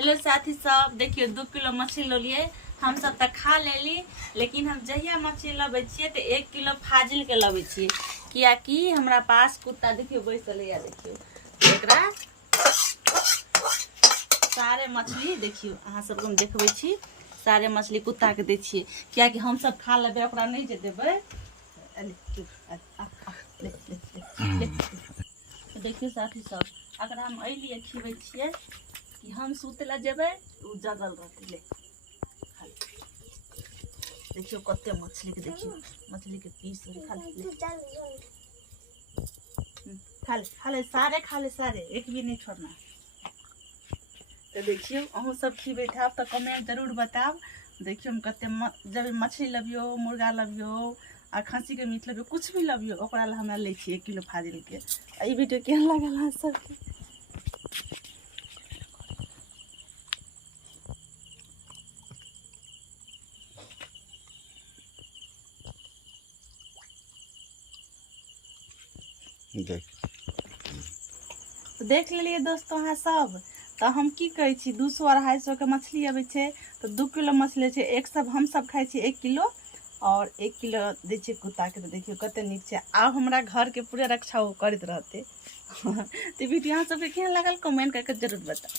Hello साथी सब, देखियो 2 किलो मछली लो लिए। हम सब तक खा लेली, लेकिन हम जहिया मछली लबे छिए तो 1 किलो फाजिल के लबे छिए, कियाकि हमरा पास कुत्ता देखियो बैसल है। देखियो एकरा सारे मछली देखियो, अहाँ सबके हम देखबै छी, सारे मछली कुत्ता के दै छिए, कियाकि हम सब खा लेबै, ओकरा नहीं जे देबै। देखियो साथी सब, अगर हम अइलिए खिबै छिए कि हम सुतला जेबै, उ जगल रहते। ले देखियो कते मछली के, देखियो मछली के पीस खा ले सारे, खा ले सारे, एक भी नहीं छोड़ना। तो देखियो अहूँ सब खिबै थाब तो कमेंट जरूर बताब। देखियो हम कते जब मछली लबियो, मुर्गा लबियो आ खस्सी के मीट लबियो, कुछ भी लबियो, ओकरा ला हमरा ले छी 1 किलो फाजिल के। ई वीडियो केहन लागल अहाँ सबके? देख लेलिए दोस्तों अहाँ सब। तो हम की कहे छी, 200-250 के मछली अबे छे, तो 2 किलो मछली छे। एक सब हम सब खाई छी 1 किलो, और 1 किलो दे छे कुत्ता के। तो देखियो कते नीक छे। आब हमरा घर के पूरा रक्षा करते रहते। तो वीडियो अहाँ सबके केहन लागल कमेंट करके जरूर बताओ।